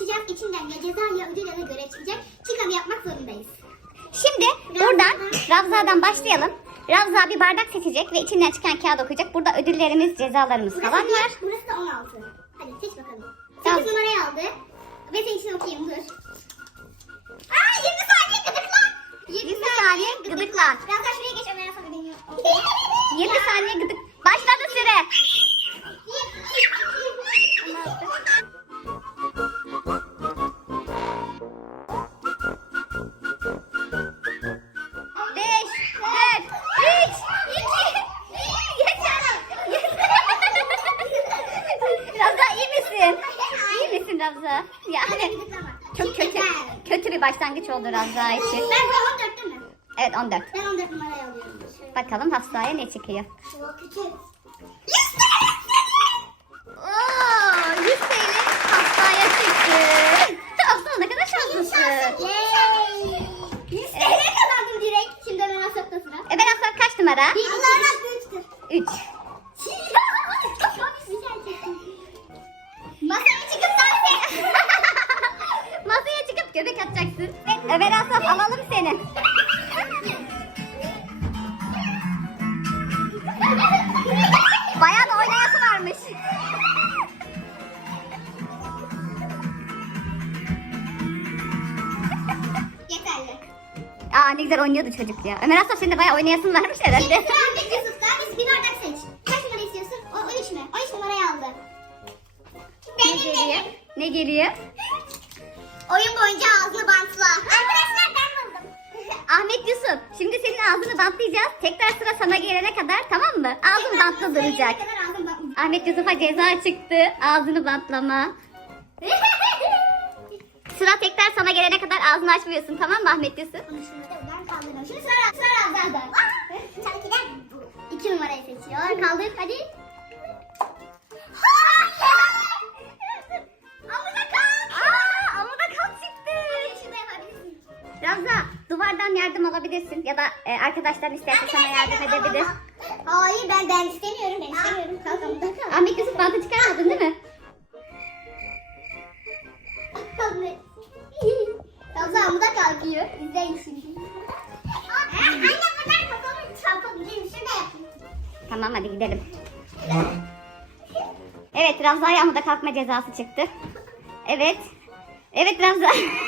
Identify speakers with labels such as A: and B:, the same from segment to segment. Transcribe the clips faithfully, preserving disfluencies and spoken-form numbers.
A: seçeceğiz. İçinden ya ceza ya ödül ya da görev çıkacak. Çıkanı yapmak zorundayız.
B: Şimdi buradan Ravza'dan başlayalım. Ravza bir bardak seçecek ve içinden çıkan kağıt okuyacak. Burada ödüllerimiz, cezalarımız
A: Burası
B: falan
A: bir,
B: var.
A: burası da on altı. Hadi seç bakalım.
B: Tamam.
A: sekiz numarayı aldı. Ve senin için okuyayım dur. Aa yirmi saniye gıdıklan.
B: yirmi saniye gıdıklan.
A: Biraz daha şuraya geç Ömer sana deniyor.
B: yirmi saniye gıdık. Başladı süre. beş, dört, üç, iki, yeter. Ravza iyi misin? İyi misin Ravza? Yani çok kötü, kötü bir başlangıç oldu Ravza için.
A: Ben bu on dörtte mi?
B: Evet on dört.
A: Ben on dört numarayı alıyorum. Şöyle.
B: Bakalım Hafsa'ya ne çıkıyor?
A: Şu kötü.
B: Oo, yüz T L Hafsa'ya çıktı. Hafsa ne kadar şanslısın.
A: Yay. yüz T L kazandım direkt. Şimdi Ömer Asap'ta sıra.
B: E ben Hafsa kaç numara?
A: Allah'ın hakkı üçtür.
B: üç.
A: Masaya çıkıp dans et.
B: Masaya çıkıp göbek atacaksın. Evet, Ömer Asaf alalım seni. Bayağı da oynayası varmış.
A: Yeterli.
B: Aa ne güzel oynuyordu çocuk ya. Ömer Asaf senin de bayağı oynayasın varmış herhalde.
A: Şimdi sıra Ahmet Yusuf'ta. Biz bir bardak seç. Kaç numara istiyorsun? O on üç mü? on üç numarayı aldı.
B: Ne geliyor? Ne geliyor?
A: Oyun boyunca ağzını bantla. Arkadaşlar ben buldum.
B: Ahmet Yusuf, şimdi senin ağzını bantlayacağız. Tekrar sıra sana gelene kadar, tamam mı? Ağzın bantlı duracak. Ahmet Yusuf'a ceza çıktı. Ağzını bantlama. Sıra tekrar sana gelene kadar ağzını açmıyorsun, tamam mı Ahmet Yusuf?
A: Şimdi sıra sıra Ravza'da. Tabii ki bu. İki numarayı seçiyor. Kaldır hadi. Amuda kalk.
B: Aa, ama da kalk çıktı.
A: Şunu yapabilirsin.
B: Ravza, duvardan yardım alabilirsin. Ya da e, arkadaşların isterse sana yardım edebilir.
A: Hayır ben ben istemiyorum. Ben istemiyorum. Kalk amuda kalk.
B: Ahmet Yusuf bantı çıkarmadın değil mi?
A: Ravza amuda kalkıyor. İzleyin şimdi. Anne buradan kafamı çarpabilirim. Şurada yapayım.
B: Tamam hadi gidelim. Evet Ravza'ya amuda kalkma cezası çıktı. Evet. Evet Ravza.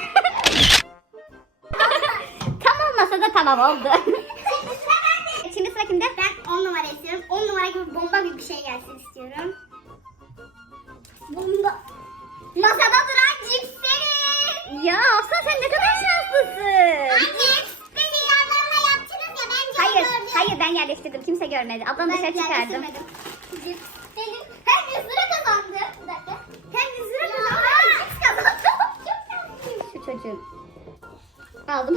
B: Tam olmasa da tamam oldu.
A: Şimdi sıra bende.
B: Şimdi sıra kimde?
A: Ben on numara istiyorum. on numara gibi bomba gibi bir şey gelsin istiyorum. Bomba. Masada duran cipsleri.
B: Ya Hafsa sen ne kadar şanslısın.
A: Anne, beni yanlarına yaptınız ya bence
B: Hayır,
A: gördüm.
B: hayır ben yerleştirdim. Kimse görmedi. Ablam dışarı çıkardım.
A: yerleştirmedim. Cips. Benim hem yüz lira kazandı. Bir dakika. Hem yüz lira kazandı. Hem cips kazandı. Çok şanslıyım.
B: Şu çocuğun. Aldım.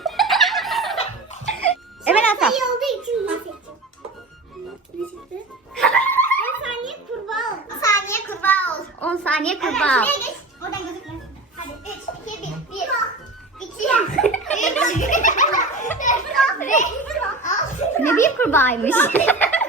B: Evet Hafsa.
A: İyi olduğu için mahsedeceğim. Ne çıktı? on saniye kurbağa ol. on saniye kurbağa ol.
B: on saniye
A: Evet,
B: kurbağa.
A: şuraya geç. Oradan gözükmez. Hadi üç, iki, bir. bir. iki, üç,
B: Ne büyük kurbağaymış.
A: Şimdi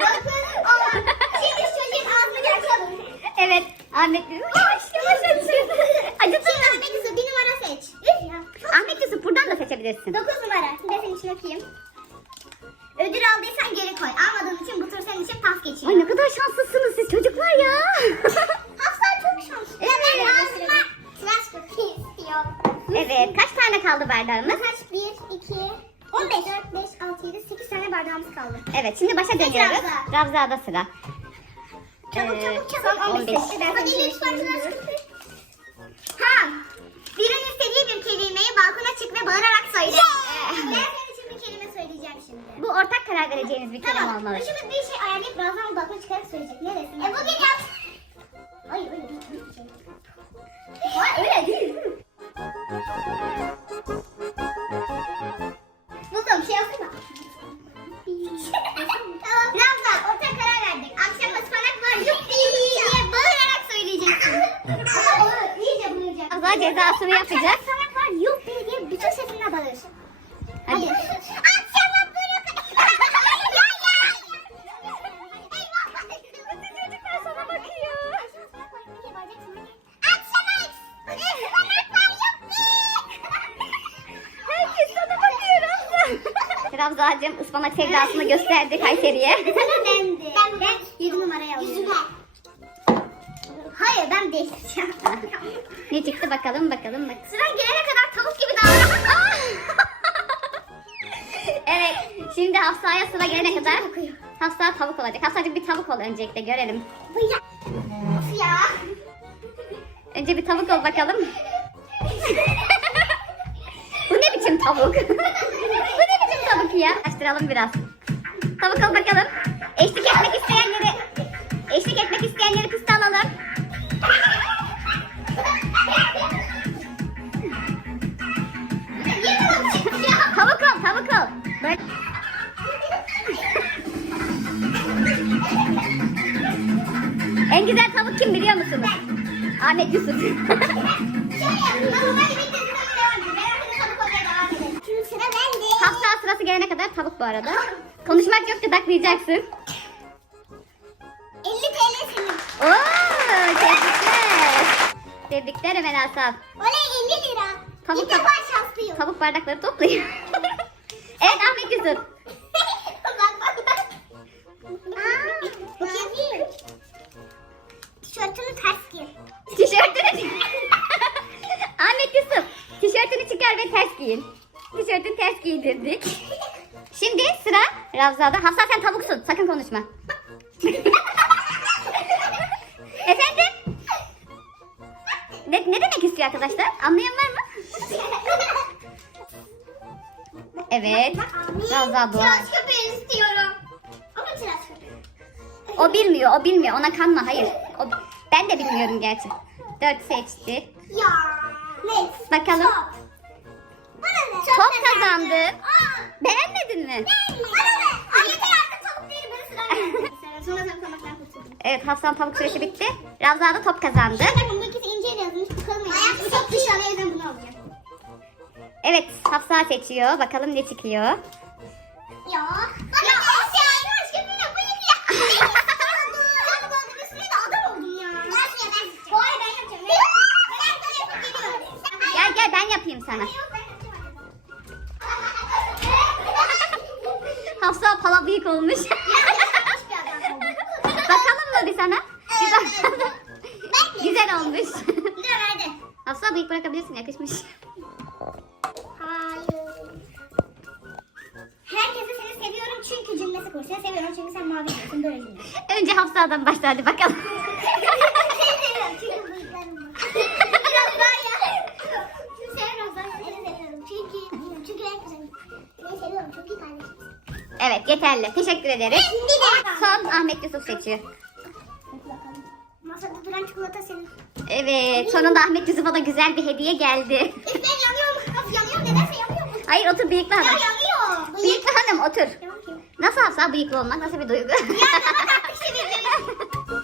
A: çocuğun ağzını açalım.
B: Evet. Ahmet Yusuf. Yavaş yavaş açın. Acıtın
A: Şimdi
B: mı?
A: Ahmet Yusuf bir numara seç. Üf ya.
B: Ahmet Yusuf buradan da seçebilirsin.
A: dokuz numara. Şimdi senin için okuyayım. Ödül aldıysan geri koy. Almadığın için bu tur senin için pas geçiyor.
B: Ay ne kadar şanslısınız siz çocuklar ya.
A: Hafsa çok şanslı.
B: Evet.
A: Ben ağzıma tıraş köpüğü istiyorum.
B: Evet. Kaç tane kaldı bardağımız?
A: Kaç? bir, iki, on beş, dört, beş, altı, yedi, sekiz tane bardağımız kaldı.
B: Evet. Şimdi başa dönüyoruz.
A: Ravza.
B: Ravza'da sıra.
A: Çabuk
B: Ee,
A: çabuk çabuk.
B: on beş.
A: Hadi geç tıraş köpüğü. Ha. Birinin istediği bir kelimeyi balkona çık ve bağırarak söyle. Ben senin için bir kelime söyleyeceğim şimdi.
B: Bu ortak karar vereceğiniz bir kelime
A: Tamam.
B: olmalı.
A: Şimdi bir şey ayarlayıp birazdan balkona çıkarak söyleyecek. Ne desin? E bugün yap. Hayır öyle değil. Bir şey. Hayır öyle değil. Buldum şey yapsana. Tamam. Ramza ortak karar verdik. Akşam ıspanak var yuppi diye bağırarak söyleyeceksin. Ama onu iyice bağıracak.
B: Ravza cezasını yapacak.
A: Akşam ıspanak var yuppi diye bütün sesinle bağır.
B: Hadi.
A: Akşam ıspanak. Ya ya.
B: Çocuklar sana bakıyor.
A: Akşam ıspanak.
B: Ravzacığım ıspanak sevdasını gösterdi Kayseri'ye.
A: Ben de. Ben, ben yedi numaraya alıyorum. Yüzüme. Hayır ben değiştireceğim.
B: Ne çıktı bakalım bakalım bak.
A: Sıra gelene kadar tavuk gibi davran.
B: Evet şimdi Hafsa'ya sıra gelene kadar
A: kokuyor.
B: Hafsa tavuk olacak. Hafsa'cığım bir tavuk ol öncelikle görelim.
A: Ya. Of ya.
B: Önce bir tavuk ol bakalım. Bu ne biçim tavuk? Bu ne biçim tavuk ya? Açtıralım biraz. Tavuk ol bakalım. Eşlik etmek isteyenleri eşlik etmek isteyenleri piste alalım. Tavuk ol, tavuk ol. Böyle... En güzel tavuk kim biliyor musunuz? Ahmet Yusuf. Hafsa sırası gelene kadar tavuk bu arada. Konuşmak yok, gıdaklayacaksın.
A: elli TL senin.
B: Oo, tebrikler. Tebrikler Ömer Asaf.
A: Oley elli lira.
B: Tavuk
A: İlk
B: tab-
A: defa şanslıyım.
B: Tavuk bardakları toplayın. Evet Ahmet Yusuf.
A: Bak bak bak. Aa, bu kez tişörtünü ters giy.
B: Tişörtünü Ahmet Yusuf tişörtünü çıkar ve ters giyin. Tişörtünü ters giydirdik. Şimdi sıra Ravza'da. Hafsa sen tavuksun. Sakın konuşma. Efendim? Ne, ne demek istiyor arkadaşlar? Anlayan var mı? Evet. Ravza dua.
A: Tıraş köpeği istiyorum. Ama tıraş köpeği.
B: O bilmiyor, o bilmiyor. Ona kanma. Hayır. O, ben de bilmiyorum gerçi. Dört seçti.
A: Ya. Ne?
B: Bakalım.
A: Top. Bana ne?
B: Top kazandı.
A: Aa.
B: Beğenmedin mi?
A: Bana ne? Ay yeter artık tavuk değil. Bana sıra geldi. Sonra sen konuşmaktan kurtuldum.
B: Evet Hafsa'nın tavuk süresi bitti. Ravza da top kazandı.
A: Bakın bu ikisi inceyle yazılmış. Bakalım ya. Bu çok dışarı evden bunu alacağım.
B: Evet Hafsa seçiyor. Bakalım ne çıkıyor.
A: Ya. Ya of ya. Tıraş köpeği bu ne ya? Sen bu adamın üstüne de adam oldun ya. Nasıl ya ben? Hayır ben yapacağım. Ben sana yapıp geliyorum.
B: Gel gel ben yapayım sana. Hafsa pala büyük olmuş. Bakalım mı bir sana? Bir bakalım. Güzel olmuş. Hafsa bıyık bırakabilirsin, yakışmış.
A: Hayır. Herkese seni seviyorum çünkü cümlesi kur. Seni seviyorum çünkü sen mavi diyorsun böyle cümle.
B: Önce Hafsa'dan başla hadi bakalım.
A: Seni seviyorum çünkü bıyıklarım var. Biraz daha ya. Seni seviyorum zaten. Seni seviyorum çünkü çünkü en güzel. Seni seviyorum çünkü kardeşim.
B: Evet yeterli. Teşekkür ederiz.
A: Şimdi de.
B: Son Ahmet Yusuf seçiyor.
A: Masada duran çikolata senin.
B: Evet sonunda Ahmet Yusuf'a da güzel bir hediye geldi.
A: Üf ben yanıyorum. Of yanıyorum. Nedense yanıyorum.
B: Hayır otur bıyıklı
A: Ya
B: hanım.
A: yanıyor. Bıyık.
B: Bıyıklı hanım otur.
A: Yanıyor.
B: Nasıl Hafsa bıyıklı olmak? Nasıl bir duygu?
A: Ya kapat artık şu videoyu.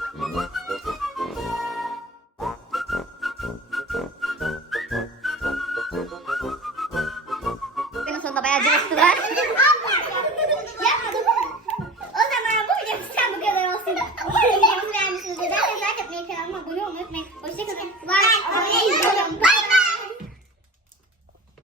B: Benim sonunda bayağı cıvıttılar.
A: O zaman bu video sizden bu kadar olsun. Umarım videomuzu beğenmişsinizdir. Ben de like atmayı, kanalıma abone olmayı unutmayın. Hoşçakalın.